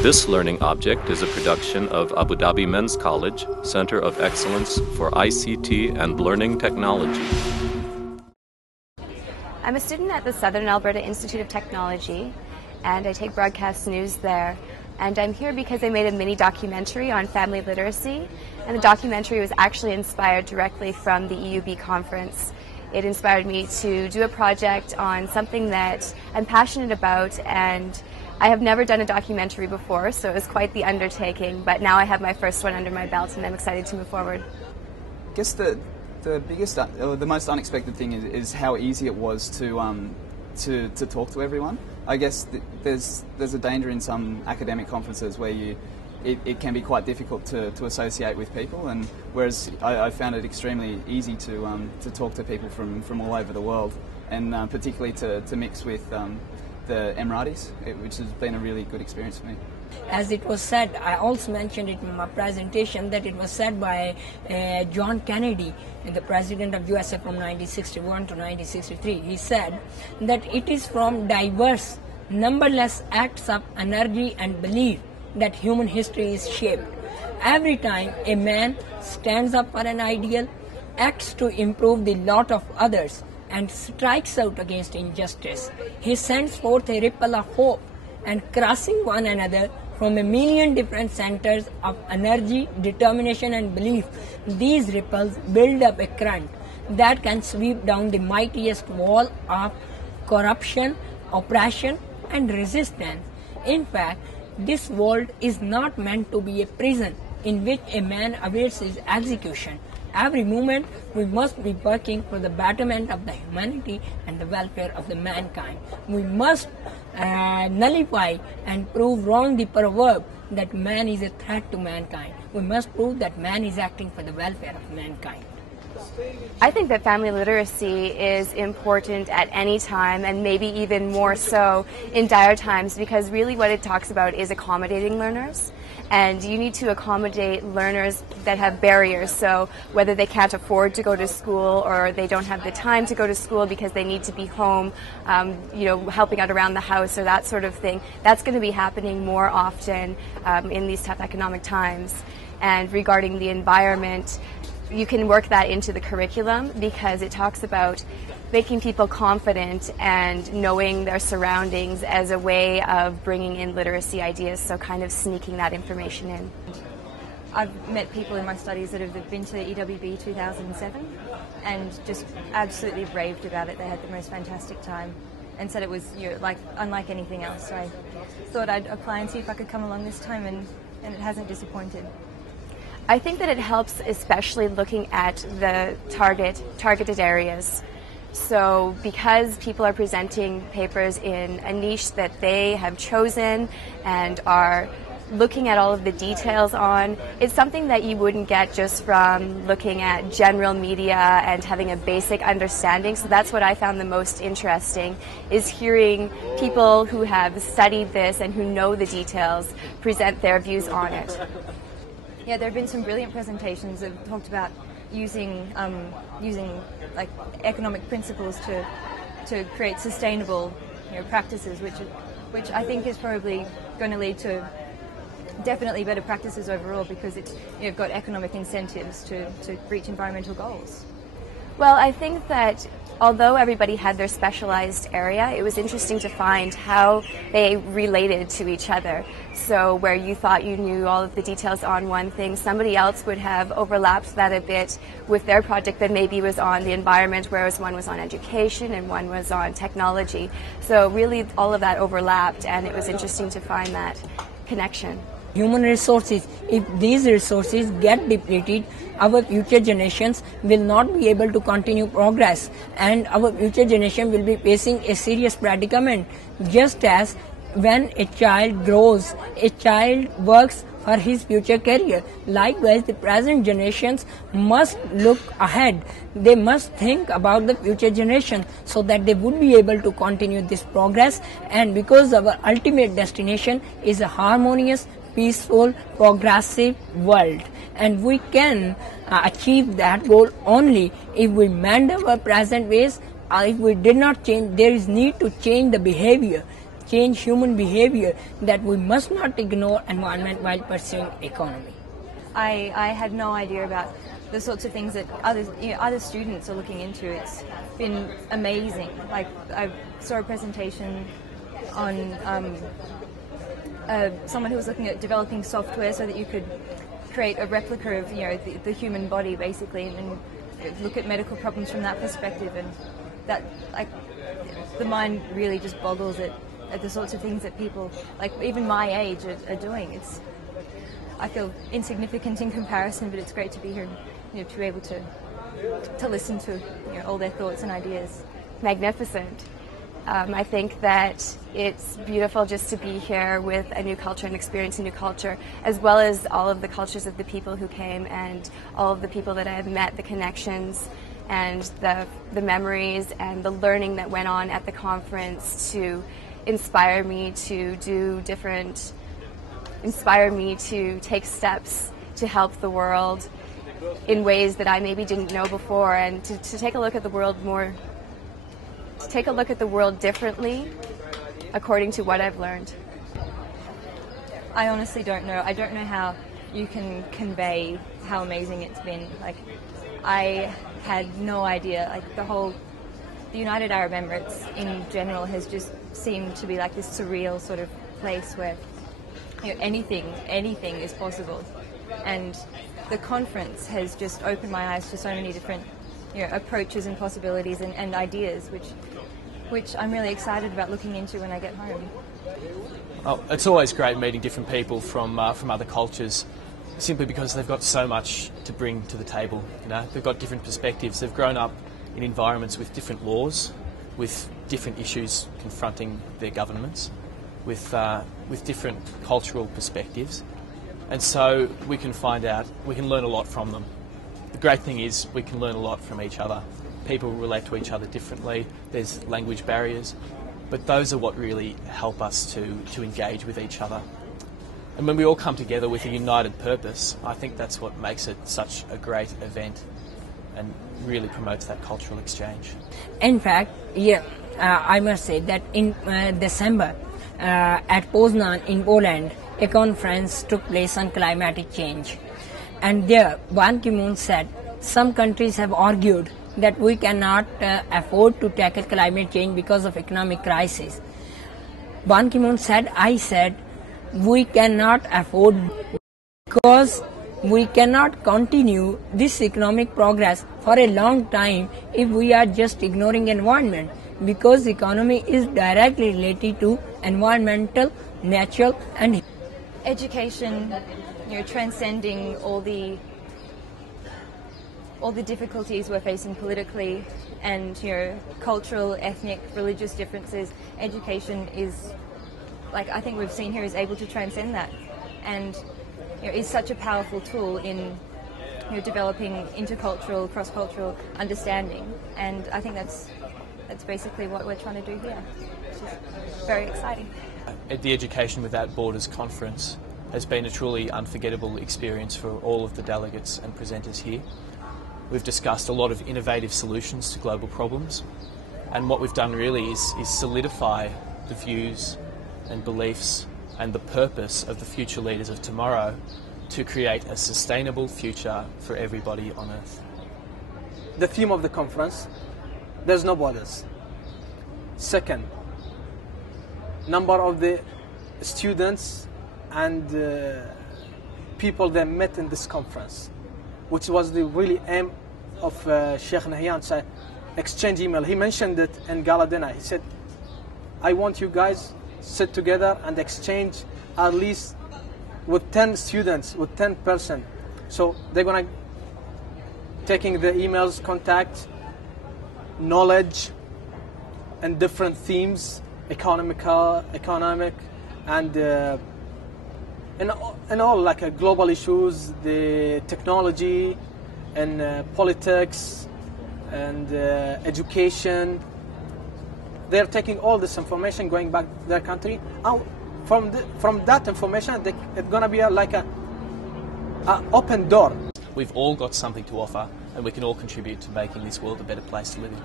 This learning object is a production of Abu Dhabi Men's College, Center of Excellence for ICT and Learning Technology. I'm a student at the Southern Alberta Institute of Technology, and I take broadcast news there. And I'm here because I made a mini documentary on family literacy, and the documentary was actually inspired directly from the EWB conference. It inspired me to do a project on something that I'm passionate about, and I have never done a documentary before, so it was quite the undertaking, but now I have my first one under my belt and I'm excited to move forward. I guess the biggest, or the most unexpected thing is how easy it was to talk to everyone. I guess there's a danger in some academic conferences where it can be quite difficult to associate with people, and whereas I found it extremely easy to talk to people from all over the world, and particularly to mix with the Emiratis, which has been a really good experience for me. As it was said, I also mentioned it in my presentation that it was said by John Kennedy, the President of USA from 1961 to 1963. He said that it is from diverse, numberless acts of energy and belief that human history is shaped. Every time a man stands up for an ideal, acts to improve the lot of others, and strikes out against injustice, he sends forth a ripple of hope, and crossing one another from a million different centers of energy, determination and belief, these ripples build up a current that can sweep down the mightiest wall of corruption, oppression and resistance. In fact, this world is not meant to be a prison in which a man awaits his execution. Every moment we must be working for the betterment of the humanity and the welfare of the mankind. We must nullify and prove wrong the proverb that man is a threat to mankind. We must prove that man is acting for the welfare of mankind. I think that family literacy is important at any time, and maybe even more so in dire times, because really what it talks about is accommodating learners. And you need to accommodate learners that have barriers, so whether they can't afford to go to school or they don't have the time to go to school because they need to be home, helping out around the house or that sort of thing, that's going to be happening more often in these tough economic times. And regarding the environment, you can work that into the curriculum because it talks about making people confident and knowing their surroundings as a way of bringing in literacy ideas, so kind of sneaking that information in. I've met people in my studies that have been to EWB 2007 and just absolutely raved about it. They had the most fantastic time and said it was unlike anything else. So I thought I'd apply and see if I could come along this time, and it hasn't disappointed. I think that it helps, especially looking at the targeted areas. So because people are presenting papers in a niche that they have chosen and are looking at all of the details on, it's something that you wouldn't get just from looking at general media and having a basic understanding. So that's what I found the most interesting, is hearing people who have studied this and who know the details present their views on it. Yeah, there have been some brilliant presentations that have talked about using like economic principles to create sustainable practices, which I think is probably going to lead to definitely better practices overall, because you've got economic incentives to reach environmental goals. Well, I think that although everybody had their specialized area, it was interesting to find how they related to each other. So where you thought you knew all of the details on one thing, somebody else would have overlapped that a bit with their project that maybe was on the environment, whereas one was on education and one was on technology. So really all of that overlapped, and it was interesting to find that connection. Human resources, if these resources get depleted, our future generations will not be able to continue progress, and our future generation will be facing a serious predicament. Just as when a child grows, a child works for his future career. Likewise, the present generations must look ahead. They must think about the future generation so that they would be able to continue this progress, and because our ultimate destination is a harmonious, peaceful, progressive world, and we can achieve that goal only if we mend our present ways. If we did not change, there is need to change the behavior, change human behavior, that we must not ignore environment while pursuing economy. I had no idea about the sorts of things that other students are looking into. It's been amazing. Like, I saw a presentation on someone who was looking at developing software so that you could create a replica of the human body, basically, and look at medical problems from that perspective. And that, like, the mind really just boggles at the sorts of things that people, like even my age, are doing. I feel insignificant in comparison, but it's great to be here, to be able to listen to all their thoughts and ideas. Magnificent. I think that it's beautiful just to be here with a new culture and experience a new culture, as well as all of the cultures of the people who came and all of the people that I have met, the connections and the memories and the learning that went on at the conference to inspire me to take steps to help the world in ways that I maybe didn't know before, and to take a look at the world differently according to what I've learned. I honestly don't know. I don't know how you can convey how amazing it's been. Like, I had no idea. Like, the United Arab Emirates in general has just seemed to be like this surreal sort of place where anything is possible. And the conference has just opened my eyes to so many different approaches and possibilities and ideas, which I'm really excited about looking into when I get home. Oh, it's always great meeting different people from other cultures, simply because they've got so much to bring to the table. They've got different perspectives. They've grown up in environments with different laws, with different issues confronting their governments, with different cultural perspectives, and so we can learn a lot from them. The great thing is we can learn a lot from each other. People relate to each other differently. There's language barriers, but those are what really help us to engage with each other. And when we all come together with a united purpose, I think that's what makes it such a great event and really promotes that cultural exchange. In fact, I must say that in December at Poznan in Poland, a conference took place on climatic change. And there, Ban Ki-moon said, some countries have argued that we cannot afford to tackle climate change because of economic crisis. Ban Ki-moon said, I said, we cannot afford, because we cannot continue this economic progress for a long time if we are just ignoring environment, because economy is directly related to environmental, natural and education, transcending all the difficulties we're facing politically and cultural, ethnic, religious differences. Education is, like I think we've seen here, is able to transcend that, and is such a powerful tool in developing intercultural, cross-cultural understanding. And I think that's basically what we're trying to do here, which is very exciting. At the Education Without Borders conference has been a truly unforgettable experience for all of the delegates and presenters here. We've discussed a lot of innovative solutions to global problems, and what we've done really is solidify the views and beliefs and the purpose of the future leaders of tomorrow to create a sustainable future for everybody on Earth. The theme of the conference, there's no borders. Second, number of the students and people that met in this conference, which was the really aim of Sheikh Nahyan's exchange email. He mentioned it in Gala dinner. He said, I want you guys sit together and exchange at least with 10 students, with 10 person. So they're going to taking the emails, contact, knowledge, and different themes, economic, and all like global issues, the technology, and politics, and education. They're taking all this information, going back to their country. From that information, it's going to be like an open door. We've all got something to offer, and we can all contribute to making this world a better place to live in.